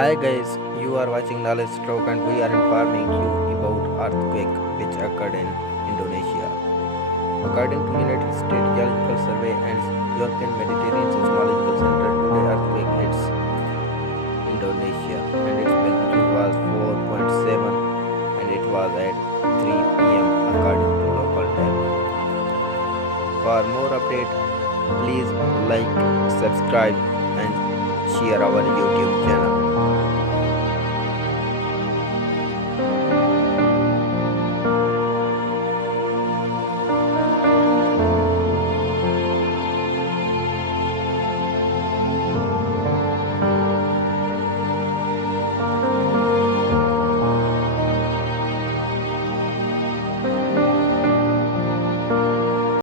Hi guys, you are watching Knowledge Stroke and we are informing you about earthquake which occurred in Indonesia. According to United States Geological Survey and European Mediterranean Seismological Center, today earthquake hits Indonesia and its magnitude was 4.7 and it was at 3 p.m. according to local time. For more update, please like, subscribe and share our YouTube channel.